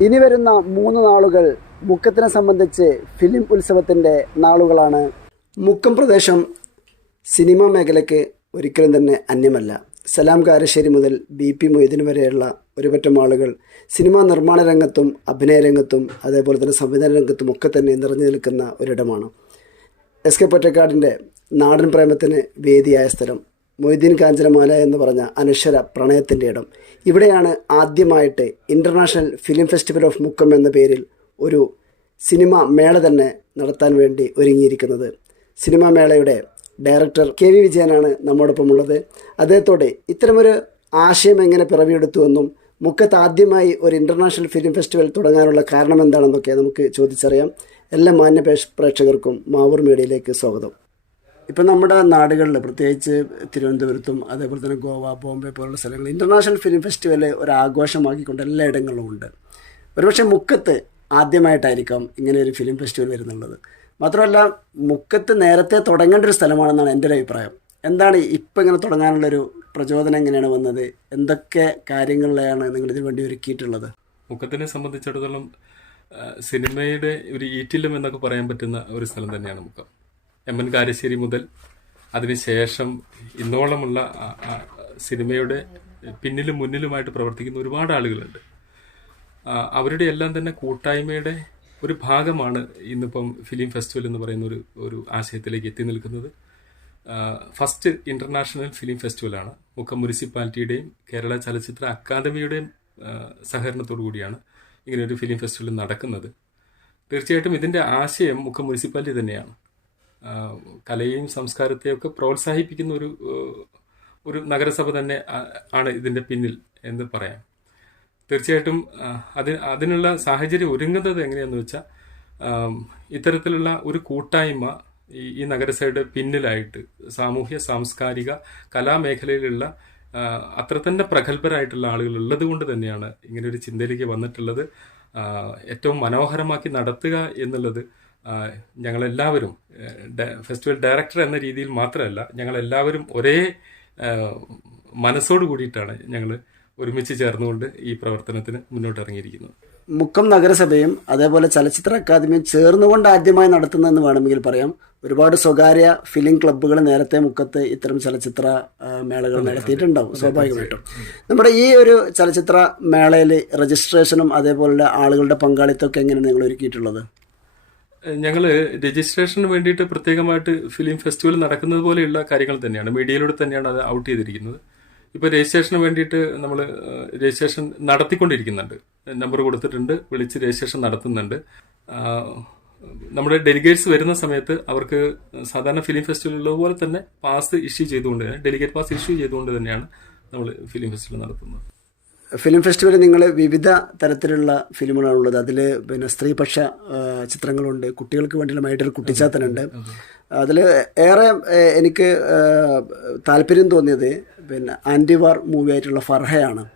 ഇനി വരുന്ന മൂന്ന് നാളുകൾ മുക്കത്തിനെ സംബന്ധിച്ച് ഫിലിം ഉത്സവത്തിന്റെ നാളുകളാണ്. മുക്കം പ്രദേശം സിനിമാ മേഖലയ്ക്ക് ഒരിക്കലും തന്നെ അന്യമല്ല. സലാം കാരശ്ശേരി മുതൽ ബി പി മൊയ്തീൻ വരെയുള്ള ഒരുപറ്റം ആളുകൾ സിനിമാ നിർമ്മാണ രംഗത്തും അഭിനയ രംഗത്തും അതേപോലെ തന്നെ സംവിധാന രംഗത്തും ഒക്കെ തന്നെ നിറഞ്ഞു നിൽക്കുന്ന ഒരിടമാണ്. എസ് കെ പൊറ്റക്കാടിന്റെ നാടൻ പ്രേമത്തിന് വേദിയായ സ്ഥലം മൊയ്തീൻ കാഞ്ചനമാല എന്ന് പറഞ്ഞ അനശ്വര പ്രണയത്തിന്റെ ഇടം. ഇവിടെയാണ് ആദ്യമായിട്ട് international film festival of Mukkam എന്ന പേരിൽ ഒരു സിനിമ മേള തന്നെ നടത്താൻ വേണ്ടി ഒരുങ്ങിയിരിക്കുന്നത്. സിനിമാ മേളയുടെ ഡയറക്ടർ കെ വി വിജയനാണ് നമ്മോടൊപ്പം ഉള്ളത്. അദ്ദേഹത്തോടെ ഇത്തരമൊരു ആശയം എങ്ങനെ പിറവിയെടുത്തുവെന്നും മുക്കത്ത് ആദ്യമായി ഒരു ഇന്റർനാഷണൽ ഫിലിം ഫെസ്റ്റിവൽ തുടങ്ങാനുള്ള കാരണം എന്താണെന്നൊക്കെ നമുക്ക് ചോദിച്ചറിയാം. എല്ലാ മാന്യ പ്രേക്ഷകർക്കും മാവൂർ മീഡിയയിലേക്ക് സ്വാഗതം. ഇപ്പം നമ്മുടെ നാടുകളിൽ പ്രത്യേകിച്ച് തിരുവനന്തപുരത്തും അതേപോലെ തന്നെ ഗോവ ബോംബെ പോലുള്ള സ്ഥലങ്ങളിൽ ഇന്റർനാഷണൽ ഫിലിം ഫെസ്റ്റിവൽ ഒരു ആഘോഷമാക്കിക്കൊണ്ട് എല്ലായിടങ്ങളിലും ഉണ്ട്. ഒരുപക്ഷെ മുക്കത്ത് ആദ്യമായിട്ടായിരിക്കാം ഇങ്ങനെ ഒരു ഫിലിം ഫെസ്റ്റിവൽ വരുന്നുള്ളത്. മാത്രമല്ല മുക്കത്ത് നേരത്തെ തുടങ്ങേണ്ട ഒരു സ്ഥലമാണെന്നാണ് എന്റെ ഒരു അഭിപ്രായം. എന്താണ് ഇപ്പം ഇങ്ങനെ തുടങ്ങാനുള്ളൊരു പ്രചോദനം എങ്ങനെയാണ് വന്നത്? എന്തൊക്കെ കാര്യങ്ങളിലാണ് നിങ്ങൾ ഇതിനു വേണ്ടി ഒരുക്കിയിട്ടുള്ളത്? മുക്കത്തിനെ സംബന്ധിച്ചിടത്തോളം സിനിമയുടെ ഒരു ഈറ്റില്ലം എന്നൊക്കെ പറയാൻ പറ്റുന്ന ഒരു സ്ഥലം തന്നെയാണ് മുക്കം. എം എൻ കാരശ്ശേരി മുതൽ അതിനുശേഷം ഇന്നോളമുള്ള സിനിമയുടെ പിന്നിലും മുന്നിലുമായിട്ട് പ്രവർത്തിക്കുന്ന ഒരുപാട് ആളുകളുണ്ട്. അവരുടെ എല്ലാം തന്നെ കൂട്ടായ്മയുടെ ഒരു ഭാഗമാണ് ഇന്നിപ്പം ഫിലിം ഫെസ്റ്റിവൽ എന്ന് പറയുന്ന ഒരു ഒരു ആശയത്തിലേക്ക് എത്തി നിൽക്കുന്നത്. ഫസ്റ്റ് ഇന്റർനാഷണൽ ഫിലിം ഫെസ്റ്റിവലാണ്. മുക്കം മുനിസിപ്പാലിറ്റിയുടെയും കേരള ചലച്ചിത്ര അക്കാദമിയുടെയും സഹകരണത്തോടു കൂടിയാണ് ഇങ്ങനെ ഒരു ഫിലിം ഫെസ്റ്റിവൽ നടക്കുന്നത്. തീർച്ചയായിട്ടും ഇതിന്റെ ആശയം മുക്കം മുനിസിപ്പാലിറ്റി തന്നെയാണ്. കലയെയും സംസ്കാരത്തെയും ഒക്കെ പ്രോത്സാഹിപ്പിക്കുന്ന ഒരു ഒരു നഗരസഭ തന്നെ ആണ് ഇതിന്റെ പിന്നിൽ എന്ന് പറയാം. തീർച്ചയായിട്ടും അതിന് അതിനുള്ള സാഹചര്യം ഒരുങ്ങുന്നത് എങ്ങനെയാണെന്ന് വെച്ചാൽ ഇത്തരത്തിലുള്ള ഒരു കൂട്ടായ്മ ഈ ഈ നഗരസഭയുടെ പിന്നിലായിട്ട് സാമൂഹ്യ സാംസ്കാരിക കലാമേഖലയിലുള്ള അത്ര തന്നെ പ്രഗത്ഭരായിട്ടുള്ള ആളുകൾ ഉള്ളത് കൊണ്ട് തന്നെയാണ് ഇങ്ങനെ ഒരു ചിന്തയിലേക്ക് വന്നിട്ടുള്ളത്. ഏറ്റവും മനോഹരമാക്കി നടത്തുക എന്നുള്ളത് ഞങ്ങളെല്ലാവരും ഫെസ്റ്റിവൽ ഡയറക്ടർ എന്ന രീതിയിൽ മാത്രമല്ല ഞങ്ങളെല്ലാവരും ഒരേ മനസ്സോട് കൂടിയിട്ടാണ് ഞങ്ങൾ ഒരുമിച്ച് ചേർന്നുകൊണ്ട് ഈ പ്രവർത്തനത്തിന് മുന്നോട്ട് ഇറങ്ങിയിരിക്കുന്നത് മുക്കം നഗരസഭയും അതേപോലെ ചലച്ചിത്ര അക്കാദമിയും ചേർന്നുകൊണ്ട് ആദ്യമായി നടത്തുന്നതെന്ന് വേണമെങ്കിൽ പറയാം. ഒരുപാട് സ്വകാര്യ ഫിലിം ക്ലബ്ബുകൾ നേരത്തെ മുക്കത്ത് ഇത്തരം ചലച്ചിത്ര മേളകൾ നടത്തിയിട്ടുണ്ടാവും സ്വാഭാവികമായിട്ടും. നമ്മുടെ ഈ ഒരു ചലച്ചിത്ര മേളയിൽ രജിസ്ട്രേഷനും അതേപോലെ ആളുകളുടെ പങ്കാളിത്തമൊക്കെ എങ്ങനെയാണ് നിങ്ങൾ ഒരുക്കിയിട്ടുള്ളത്? ഞങ്ങൾ രജിസ്ട്രേഷന് വേണ്ടിയിട്ട് പ്രത്യേകമായിട്ട് ഫിലിം ഫെസ്റ്റിവൽ നടക്കുന്നത് പോലെയുള്ള കാര്യങ്ങൾ തന്നെയാണ്. മീഡിയയിലൂടെ തന്നെയാണ് അത് ഔട്ട് ചെയ്തിരിക്കുന്നത്. ഇപ്പോൾ രജിസ്ട്രേഷന് വേണ്ടിയിട്ട് നമ്മൾ രജിസ്ട്രേഷൻ നടത്തിക്കൊണ്ടിരിക്കുന്നുണ്ട്. നമ്പർ കൊടുത്തിട്ടുണ്ട് വിളിച്ച് രജിസ്ട്രേഷൻ നടത്തുന്നുണ്ട്. നമ്മുടെ ഡെലിഗേറ്റ്സ് വരുന്ന സമയത്ത് അവർക്ക് സാധാരണ ഫിലിം ഫെസ്റ്റിവൽ പോലെ തന്നെ പാസ് ഇഷ്യൂ ചെയ്തുകൊണ്ട് തന്നെ ഡെലിഗേറ്റ് പാസ് ഇഷ്യൂ ചെയ്തുകൊണ്ട് തന്നെയാണ് നമ്മൾ ഫിലിം ഫെസ്റ്റിവൽ നടത്തുന്നത്. ഫിലിം ഫെസ്റ്റിവലിൽ നിങ്ങൾ വിവിധ തരത്തിലുള്ള ഫിലിമുകളാണുള്ളത്. അതിൽ പിന്നെ സ്ത്രീപക്ഷ ചിത്രങ്ങളുണ്ട്. കുട്ടികൾക്ക് വേണ്ടിയുള്ള മൈഡർ കുട്ടിച്ചാത്തനുണ്ട് അതിൽ ഏറെ എനിക്ക് താല്പര്യം തോന്നിയത് പിന്നെ ആന്റിവാർ മൂവി ആയിട്ടുള്ള ഫർഹയാണ്.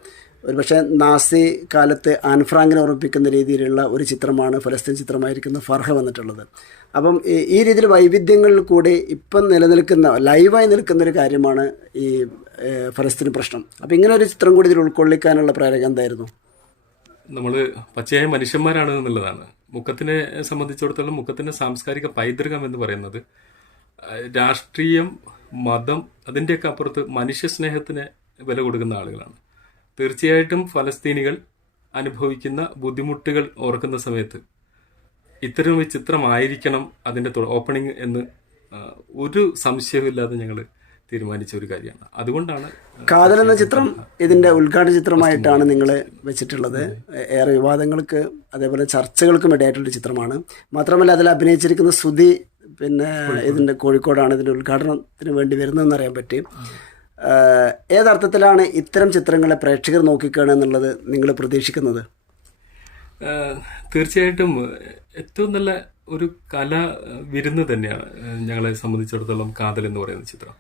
ഒരു പക്ഷേ നാസി കാലത്ത് ആൻഫ്രാങ്കിനെ ഓർമ്മിപ്പിക്കുന്ന രീതിയിലുള്ള ഒരു ചിത്രമാണ് ഫലസ്തീൻ ചിത്രമായിരിക്കുന്ന ഫർഹ വന്നിട്ടുള്ളത്. അപ്പം ഈ- രീതിയിൽ വൈവിധ്യങ്ങളിൽ കൂടി ഇപ്പം നിലനിൽക്കുന്ന ലൈവായി നിൽക്കുന്ന ഒരു കാര്യമാണ് ഈ ഫലസ്തീൻ പ്രശ്നം. അപ്പം ഇങ്ങനെ ഒരു ചിത്രം കൂടി ഇതിൽ ഉൾക്കൊള്ളിക്കാനുള്ള പ്രേരക എന്തായിരുന്നു? നമ്മൾ പച്ചയായ മനുഷ്യന്മാരാണ് എന്നുള്ളതാണ്. മുഖത്തിനെ സംബന്ധിച്ചിടത്തോളം മുഖത്തിന്റെ സാംസ്കാരിക പൈതൃകം എന്ന് പറയുന്നത് രാഷ്ട്രീയം മതം അതിന്റെയൊക്കെ അപ്പുറത്ത് മനുഷ്യ സ്നേഹത്തിന് വില കൊടുക്കുന്ന ആളുകളാണ്. തീർച്ചയായിട്ടും ഫലസ്തീനികൾ അനുഭവിക്കുന്ന ബുദ്ധിമുട്ടുകൾ ഓർക്കുന്ന സമയത്ത് ഇത്തരം ഒരു ചിത്രമായിരിക്കണം അതിന്റെ ഓപ്പണിംഗ് എന്ന് ഒരു സംശയവുമില്ലാതെ ഞങ്ങൾ തീരുമാനിച്ച ഒരു കാര്യമാണ്. അതുകൊണ്ടാണ് കാതൽ എന്ന ചിത്രം ഇതിന്റെ ഉദ്ഘാടന ചിത്രമായിട്ടാണ് നിങ്ങൾ വെച്ചിട്ടുള്ളത്. ഏറെ വിവാദങ്ങൾക്ക് അതേപോലെ ചർച്ചകൾക്കും ഇടയായിട്ടുള്ള ചിത്രമാണ്. മാത്രമല്ല അതിൽ അഭിനയിച്ചിരിക്കുന്ന ശ്രുതി പിന്നെ ഇതിന്റെ കോഴിക്കോടാണ് ഇതിന്റെ ഉദ്ഘാടനത്തിന് വേണ്ടി വരുന്നതെന്ന് അറിയാൻ പറ്റി. ഏതർത്ഥത്തിലാണ് ഇത്തരം ചിത്രങ്ങളെ പ്രേക്ഷകർ നോക്കിക്കാണുക എന്നുള്ളത് നിങ്ങൾ പ്രതീക്ഷിക്കുന്നത്? തീർച്ചയായിട്ടും ഏറ്റവും നല്ല ഒരു കല വിരുന്ന് തന്നെയാണ് ഞങ്ങളെ സംബന്ധിച്ചിടത്തോളം കാതൽ എന്ന് പറയുന്ന ചിത്രം.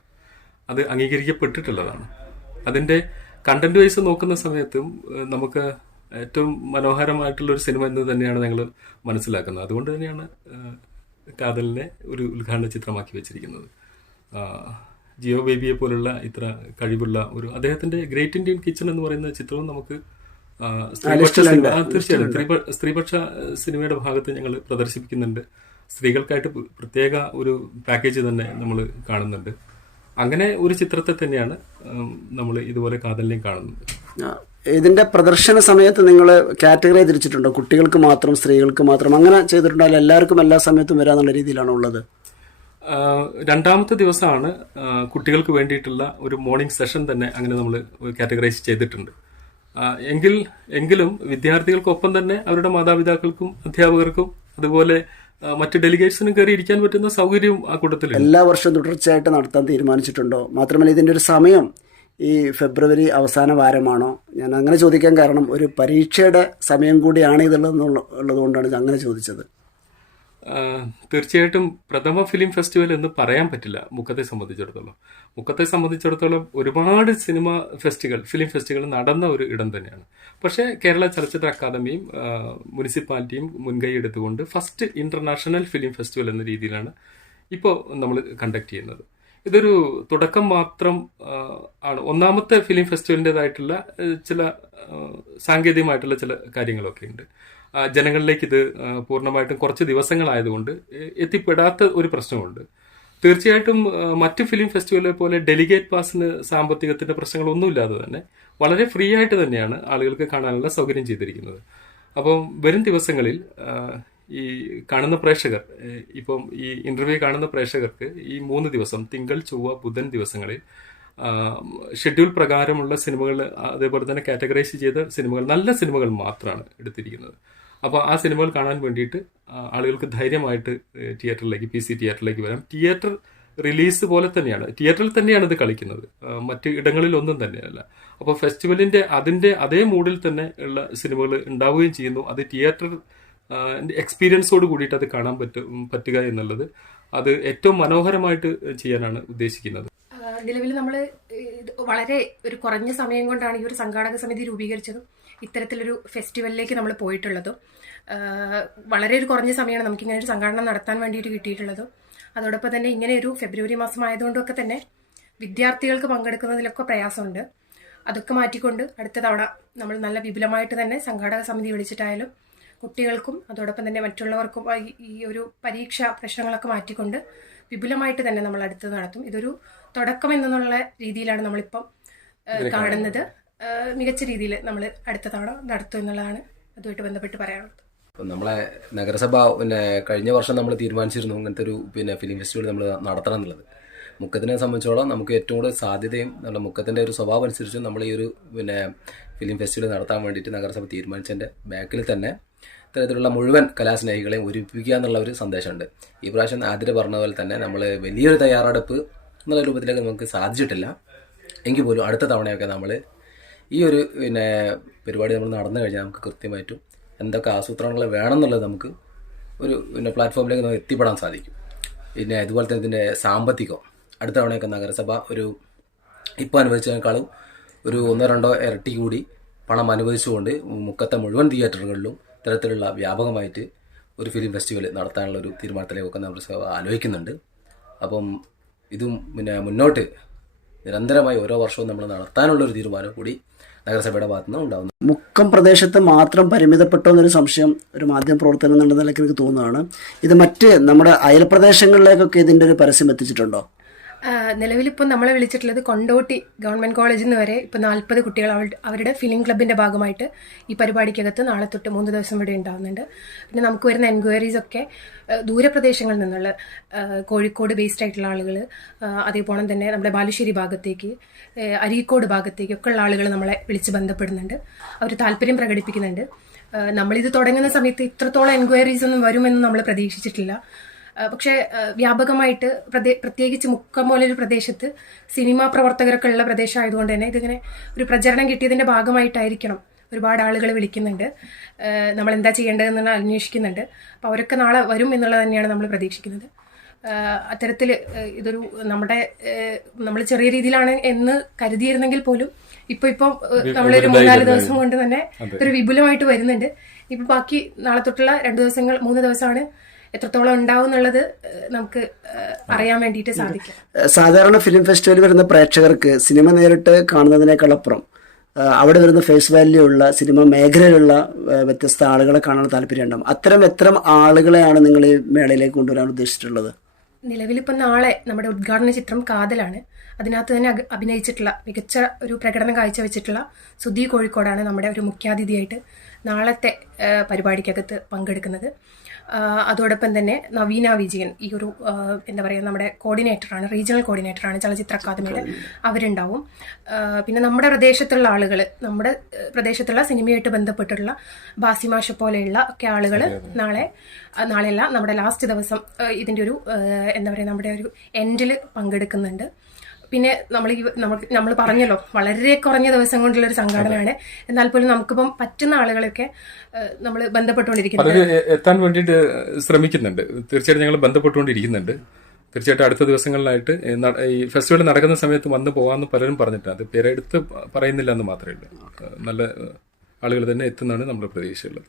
അത് അംഗീകരിക്കപ്പെട്ടിട്ടുള്ളതാണ്. അതിന്റെ കണ്ടന്റ് വൈസ് നോക്കുന്ന സമയത്തും നമുക്ക് ഏറ്റവും മനോഹരമായിട്ടുള്ള ഒരു സിനിമ എന്ന് തന്നെയാണ് ഞങ്ങൾ മനസ്സിലാക്കുന്നത്. അതുകൊണ്ട് തന്നെയാണ് കാതലിനെ ഒരു ഉദ്ഘാടന ചിത്രമാക്കി വെച്ചിരിക്കുന്നത്. ജിയോ ബേബിയെ പോലുള്ള ഇത്ര കഴിവുള്ള ഒരു അദ്ദേഹത്തിന്റെ ഗ്രേറ്റ് ഇന്ത്യൻ കിച്ചൺ എന്ന് പറയുന്ന ചിത്രവും നമുക്ക് സ്ത്രീപക്ഷ സിനിമ ആ, സ്ത്രീപക്ഷ സിനിമയുടെ ഭാഗത്ത് ഞങ്ങൾ പ്രദർശിപ്പിക്കുന്നുണ്ട്. സ്ത്രീകൾക്കായിട്ട് പ്രത്യേക ഒരു പാക്കേജ് തന്നെ നമ്മൾ കാണുന്നുണ്ട്. അങ്ങനെ ഒരു ചിത്രത്തെ തന്നെയാണ് നമ്മൾ ഇതുപോലെ കാതലിനെയും കാണുന്നത്. ഇതിന്റെ പ്രദർശന സമയത്ത് നിങ്ങൾ കാറ്റഗറി തിരിച്ചിട്ടുണ്ടോ? കുട്ടികൾക്ക് മാത്രം സ്ത്രീകൾക്ക് മാത്രം? അങ്ങനെ ചെയ്തിട്ടുണ്ടോ? അല്ല എല്ലാവർക്കും എല്ലാ സമയത്തും വരാന്നുള്ള രീതിയിലാണോ ഉള്ളത്? രണ്ടാമത്തെ ദിവസമാണ് കുട്ടികൾക്ക് വേണ്ടിയിട്ടുള്ള ഒരു മോർണിംഗ് സെഷൻ തന്നെ അങ്ങനെ നമ്മൾ കാറ്റഗറൈസ് ചെയ്തിട്ടുണ്ട്. എങ്കിൽ എങ്കിലും വിദ്യാർത്ഥികൾക്കൊപ്പം തന്നെ അവരുടെ മാതാപിതാക്കൾക്കും അധ്യാപകർക്കും അതുപോലെ മറ്റ് ഡെലിഗേറ്റ്സിനും കയറി ഇരിക്കാൻ പറ്റുന്ന സൗകര്യം ആ കൂട്ടത്തിൽ എല്ലാ വർഷവും തുടർച്ചയായിട്ട് നടത്താൻ തീരുമാനിച്ചിട്ടുണ്ടോ? മാത്രമല്ല ഇതിന്റെ ഒരു സമയം ഈ ഫെബ്രുവരി അവസാന വാരമാണോ? ഞാൻ അങ്ങനെ ചോദിക്കാൻ കാരണം ഒരു പരീക്ഷയുടെ സമയം കൂടിയാണ് ഇതുള്ളതെന്നുള്ള ഉള്ളതുകൊണ്ടാണ് അങ്ങനെ ചോദിച്ചത്. തീർച്ചയായിട്ടും പ്രഥമ ഫിലിം ഫെസ്റ്റിവൽ എന്ന് പറയാൻ പറ്റില്ല മുഖത്തെ സംബന്ധിച്ചിടത്തോളം. മുഖത്തെ സംബന്ധിച്ചിടത്തോളം ഒരുപാട് സിനിമ ഫെസ്റ്റുകൾ ഫിലിം ഫെസ്റ്റുകൾ നടന്ന ഒരു ഇടം തന്നെയാണ്. പക്ഷേ കേരള ചലച്ചിത്ര അക്കാദമിയും മുനിസിപ്പാലിറ്റിയും മുൻകൈ എടുത്തുകൊണ്ട് ഫസ്റ്റ് ഇന്റർനാഷണൽ ഫിലിം ഫെസ്റ്റിവൽ എന്ന രീതിയിലാണ് ഇപ്പോൾ നമ്മൾ കണ്ടക്ട് ചെയ്യുന്നത്. ഇതൊരു തുടക്കം മാത്രം ആണ്. ഒന്നാമത്തെ ഫിലിം ഫെസ്റ്റിവലിന്റെതായിട്ടുള്ള ചില സാങ്കേതികമായിട്ടുള്ള ചില കാര്യങ്ങളൊക്കെ ഉണ്ട്. ജനങ്ങളിലേക്ക് ഇത് പൂർണമായിട്ടും കുറച്ച് ദിവസങ്ങളായതുകൊണ്ട് എത്തിപ്പെടാത്ത ഒരു പ്രശ്നമുണ്ട്. തീർച്ചയായിട്ടും മറ്റു ഫിലിം ഫെസ്റ്റിവലെ പോലെ ഡെലിഗേറ്റ് പാസിന് സാമ്പത്തികത്തിന്റെ പ്രശ്നങ്ങളൊന്നുമില്ലാതെ തന്നെ വളരെ ഫ്രീ ആയിട്ട് തന്നെയാണ് ആളുകൾക്ക് കാണാനുള്ള സൗകര്യം ചെയ്തിരിക്കുന്നത്. അപ്പം വരും ദിവസങ്ങളിൽ ഈ കാണുന്ന പ്രേക്ഷകർ ഇപ്പം ഈ ഇന്റർവ്യൂ കാണുന്ന പ്രേക്ഷകർക്ക് ഈ മൂന്ന് ദിവസം തിങ്കൾ ചൊവ്വ ബുധൻ ദിവസങ്ങളിൽ ഷെഡ്യൂൾ പ്രകാരമുള്ള സിനിമകൾ അതേപോലെ തന്നെ കാറ്റഗറൈസ് ചെയ്ത സിനിമകൾ നല്ല സിനിമകൾ മാത്രമാണ് എടുത്തിരിക്കുന്നത്. അപ്പോൾ ആ സിനിമകൾ കാണാൻ വേണ്ടിയിട്ട് ആളുകൾക്ക് ധൈര്യമായിട്ട് തിയേറ്ററിലേക്ക് പി സി തിയേറ്ററിലേക്ക് വരാം. തിയേറ്റർ റിലീസ് പോലെ തന്നെയാണ്. തിയേറ്ററിൽ തന്നെയാണ് ഇത് കളിക്കുന്നത്. മറ്റ് ഇടങ്ങളിൽ ഒന്നും തന്നെയല്ല. അപ്പോൾ ഫെസ്റ്റിവലിന്റെ അതിന്റെ അതേ മൂഡിൽ തന്നെ ഉള്ള സിനിമകൾ ഉണ്ടാവുകയും ചെയ്യുന്നു. അത് തിയേറ്റർ എക്സ്പീരിയൻസോട് കൂടിയിട്ട് അത് കാണാൻ പറ്റും പറ്റുക എന്നുള്ളത് അത് ഏറ്റവും മനോഹരമായിട്ട് ചെയ്യാനാണ് ഉദ്ദേശിക്കുന്നത്. നിലവിൽ നമ്മൾ വളരെ ഒരു കുറഞ്ഞ സമയം കൊണ്ടാണ് ഈ ഒരു സംഘാടക സമിതി രൂപീകരിച്ചതും. ഇത്തരത്തിലൊരു ഫെസ്റ്റിവലിലേക്ക് നമ്മൾ പോയിട്ടുള്ളതും വളരെ ഒരു കുറഞ്ഞ സമയമാണ് നമുക്കിങ്ങനെ ഒരു സംഘടന നടത്താൻ വേണ്ടിയിട്ട് കിട്ടിയിട്ടുള്ളതും. അതോടൊപ്പം തന്നെ ഇങ്ങനെ ഒരു ഫെബ്രുവരി മാസം ആയതുകൊണ്ടൊക്കെ തന്നെ വിദ്യാർത്ഥികൾക്ക് പങ്കെടുക്കുന്നതിലൊക്കെ പ്രയാസമുണ്ട്. അതൊക്കെ മാറ്റിക്കൊണ്ട് അടുത്ത തവണ നമ്മൾ നല്ല വിപുലമായിട്ട് തന്നെ സംഘാടക സമിതി വിളിച്ചിട്ടായാലും കുട്ടികൾക്കും അതോടൊപ്പം തന്നെ മറ്റുള്ളവർക്കും ഈ- ഒരു പരീക്ഷ പ്രശ്നങ്ങളൊക്കെ മാറ്റിക്കൊണ്ട് വിപുലമായിട്ട് തന്നെ നമ്മൾ അടുത്ത് നടത്തും. ഇതൊരു തുടക്കം എന്നുള്ള രീതിയിലാണ് നമ്മളിപ്പം കാണുന്നത്. മികച്ച രീതിയിൽ നമ്മൾ അടുത്ത തവണ നടത്തും എന്നുള്ളതാണ് അതുമായിട്ട് ബന്ധപ്പെട്ട് പറയാനുള്ളത്. നമ്മളെ നഗരസഭ പിന്നെ കഴിഞ്ഞ വർഷം നമ്മൾ തീരുമാനിച്ചിരുന്നു ഇങ്ങനത്തെ ഒരു പിന്നെ ഫിലിം ഫെസ്റ്റിവൽ നമ്മൾ നടത്തണം എന്നുള്ളത്. മുക്കത്തിനെ സംബന്ധിച്ചോളം നമുക്ക് ഏറ്റവും കൂടുതൽ സാധ്യതയും നമ്മുടെ മുക്കത്തിന്റെ ഒരു സ്വഭാവം അനുസരിച്ച് നമ്മൾ ഈ ഒരു പിന്നെ ഫിലിം ഫെസ്റ്റിവൽ നടത്താൻ വേണ്ടിയിട്ട് നഗരസഭ തീരുമാനിച്ചതിന്റെ ബാക്കിൽ തന്നെ ഇത്തരത്തിലുള്ള മുഴുവൻ കലാസ്നേഹികളെയും ഒരുമിപ്പിക്കുക എന്നുള്ള ഒരു സന്ദേശമുണ്ട്. ഈ പ്രാവശ്യം ആദ്യം പറഞ്ഞ പോലെ തന്നെ നമ്മൾ വലിയൊരു തയ്യാറെടുപ്പ് എന്നുള്ള രൂപത്തിലേക്ക് നമുക്ക് സാധിച്ചിട്ടില്ല. എങ്കിൽ പോലും അടുത്ത തവണയൊക്കെ നമ്മൾ ഈ ഒരു പിന്നെ പരിപാടി നമ്മൾ നടന്നു കഴിഞ്ഞാൽ നമുക്ക് കൃത്യമായിട്ടും എന്തൊക്കെ ആസൂത്രണങ്ങൾ വേണമെന്നുള്ളത് നമുക്ക് ഒരു പിന്നെ പ്ലാറ്റ്ഫോമിലേക്ക് നമുക്ക് എത്തിപ്പെടാൻ സാധിക്കും. പിന്നെ അതുപോലെ തന്നെ ഇതിന്റെ സാമ്പത്തികം. അടുത്ത തവണയൊക്കെ നഗരസഭ ഒരു ഇപ്പോൾ അനുവദിച്ചതിനേക്കാളും ഒരു ഒന്നോ രണ്ടോ ഇരട്ടി കൂടി പണം അനുവദിച്ചുകൊണ്ട് മുക്കത്തെ മുഴുവൻ തിയേറ്ററുകളിലും ഇത്തരത്തിലുള്ള വ്യാപകമായിട്ട് ഒരു ഫിലിം ഫെസ്റ്റിവൽ നടത്താനുള്ള ഒരു തീരുമാനത്തിലേക്കൊക്കെ നഗരസഭ ആലോചിക്കുന്നുണ്ട്. അപ്പം ഇതും പിന്നെ മുന്നോട്ട് നിരന്തരമായി ഓരോ വർഷവും നമ്മൾ നടത്താനുള്ള ഒരു തീരുമാനം കൂടി നഗരസഭയുടെ ഭാഗത്തു നിന്ന് ഉണ്ടാവുന്നത്. മുക്കം പ്രദേശത്ത് മാത്രം പരിമിതപ്പെട്ടോ എന്നൊരു സംശയം ഒരു മാധ്യമ പ്രവർത്തനം എന്നുള്ള നിലയ്ക്ക് എനിക്ക് തോന്നുകയാണ്. ഇത് മറ്റ് നമ്മുടെ അയൽപ്രദേശങ്ങളിലേക്കൊക്കെ ഇതിന്റെ ഒരു പരസ്യം എത്തിച്ചിട്ടുണ്ടോ? നിലവിലിപ്പോൾ നമ്മളെ വിളിച്ചിട്ടുള്ളത് കൊണ്ടോട്ടി ഗവൺമെന്റ് കോളേജിൽ നിന്ന് വരെ ഇപ്പോൾ നാൽപ്പത് കുട്ടികൾ അവരുടെ ഫിലിം ക്ലബിന്റെ ഭാഗമായിട്ട് ഈ പരിപാടിക്കകത്ത് നാളെ തൊട്ട് മൂന്ന് ദിവസം ഇവിടെ ഉണ്ടാകുന്നുണ്ട് പിന്നെ നമുക്ക് വരുന്ന എൻക്വയറീസ് ഒക്കെ ദൂരപ്രദേശങ്ങളിൽ നിന്നുള്ള കോഴിക്കോട് ബേസ്ഡ് ആയിട്ടുള്ള ആളുകൾ അതേപോലെ തന്നെ നമ്മുടെ ബാലുശ്ശേരി ഭാഗത്തേക്ക് അരീക്കോട് ഭാഗത്തേക്ക് ഒക്കെ ഉള്ള ആളുകൾ നമ്മളെ വിളിച്ച് ബന്ധപ്പെടുന്നുണ്ട്. അവർ താല്പര്യം പ്രകടിപ്പിക്കുന്നുണ്ട്. നമ്മളിത് തുടങ്ങുന്ന സമയത്ത് ഇത്രത്തോളം എൻക്വയറീസ് ഒന്നും വരുമെന്ന് നമ്മൾ പ്രതീക്ഷിച്ചിട്ടില്ല. പക്ഷേ വ്യാപകമായിട്ട് പ്രദേ പ്രത്യേകിച്ച് മുക്കം പോലൊരു പ്രദേശത്ത് സിനിമാ പ്രവർത്തകരൊക്കെ ഉള്ള പ്രദേശമായതുകൊണ്ട് തന്നെ ഇതിങ്ങനെ ഒരു പ്രചരണം കിട്ടിയതിന്റെ ഭാഗമായിട്ടായിരിക്കണം ഒരുപാട് ആളുകൾ വിളിക്കുന്നുണ്ട്. നമ്മൾ എന്താ ചെയ്യേണ്ടതെന്ന് അന്വേഷിക്കുന്നുണ്ട്. അപ്പോൾ അവരൊക്കെ നാളെ വരും എന്നുള്ളത് തന്നെയാണ് നമ്മൾ പ്രതീക്ഷിക്കുന്നത്. അത്തരത്തിൽ ഇതൊരു നമ്മുടെ നമ്മൾ ചെറിയ രീതിയിലാണ് എന്ന് കരുതിയിരുന്നെങ്കിൽ പോലും ഇപ്പൊ ഇപ്പം നമ്മളൊരു മൂന്നാൽ ദിവസം കൊണ്ട് തന്നെ ഒരു വിപുലമായിട്ട് വരുന്നുണ്ട്. ഇപ്പൊ ബാക്കി നാളെ തൊട്ടുള്ള രണ്ട് ദിവസങ്ങൾ മൂന്ന് ദിവസമാണ് എത്രത്തോളം ഉണ്ടാവും എന്നുള്ളത് നമുക്ക് അറിയാൻ വേണ്ടിയിട്ട് സാധിക്കും. സാധാരണ ഫിലിം ഫെസ്റ്റിവൽ വരുന്ന പ്രേക്ഷകർക്ക് സിനിമ നേരിട്ട് കാണുന്നതിനേക്കാളപ്പുറം അവിടെ വരുന്ന ഫേസ് വാല്യൂ ഉള്ള സിനിമ മേഖലയിലുള്ള വ്യത്യസ്ത ആളുകളെ കാണാൻ താല്പര്യം ഉണ്ടാവും. അത്തരം എത്ര ആളുകളെയാണ് നിങ്ങൾ ഈ മേളയിലേക്ക് കൊണ്ടുവരാൻ ഉദ്ദേശിച്ചിട്ടുള്ളത്? നിലവിലിപ്പോൾ നാളെ നമ്മുടെ ഉദ്ഘാടന ചിത്രം കാതലാണ്. അതിനകത്ത് തന്നെ അഭിനയിച്ചിട്ടുള്ള മികച്ച ഒരു പ്രകടനം കാഴ്ചവെച്ചിട്ടുള്ള സുധി കോഴിക്കോടാണ് നമ്മുടെ ഒരു മുഖ്യാതിഥിയായിട്ട് നാളത്തെ പരിപാടിക്കകത്ത് പങ്കെടുക്കുന്നത്. അതോടൊപ്പം തന്നെ നവീന വിജയൻ ഈ ഒരു എന്താ പറയുക നമ്മുടെ കോർഡിനേറ്ററാണ് റീജിയണൽ കോർഡിനേറ്ററാണ് ചലച്ചിത്ര അക്കാദമിയുടെ അവരുണ്ടാവും. പിന്നെ നമ്മുടെ പ്രദേശത്തുള്ള ആളുകൾ നമ്മുടെ പ്രദേശത്തുള്ള സിനിമയായിട്ട് ബന്ധപ്പെട്ടുള്ള ബാസിമാഷ പോലെയുള്ള ഒക്കെ ആളുകൾ നാളെ നാളെയല്ല നമ്മുടെ ലാസ്റ്റ് ദിവസം ഇതിന്റെ ഒരു എന്താ പറയുക നമ്മുടെ ഒരു എൻഡിൽ പങ്കെടുക്കുന്നുണ്ട്. പിന്നെ നമ്മൾ ഈ നമ്മൾ നമ്മൾ പറഞ്ഞല്ലോ വളരെ കുറഞ്ഞ ദിവസം കൊണ്ടുള്ള ഒരു സംഘടനയാണ്. എന്നാൽ പോലും നമുക്കിപ്പം പറ്റുന്ന ആളുകളൊക്കെ നമ്മൾ ബന്ധപ്പെട്ടുകൊണ്ടിരിക്കുന്നത് പലരും എത്താൻ വേണ്ടിയിട്ട് ശ്രമിക്കുന്നുണ്ട്. തീർച്ചയായിട്ടും ഞങ്ങൾ ബന്ധപ്പെട്ടുകൊണ്ടിരിക്കുന്നുണ്ട്. തീർച്ചയായിട്ടും അടുത്ത ദിവസങ്ങളിലായിട്ട് ഈ ഫെസ്റ്റിവൽ നടക്കുന്ന സമയത്ത് വന്ന് പോകാമെന്ന് പലരും പറഞ്ഞിട്ടുണ്ട്. അത് പേരെടുത്ത് പറയുന്നില്ല എന്ന് മാത്രമേ ഉള്ളൂ. നല്ല ആളുകൾ തന്നെ എത്തുന്നതാണ് നമ്മുടെ പ്രതീക്ഷയുള്ളത്.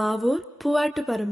മാവൂർ പൂവാട്ടുപറമ്പ്.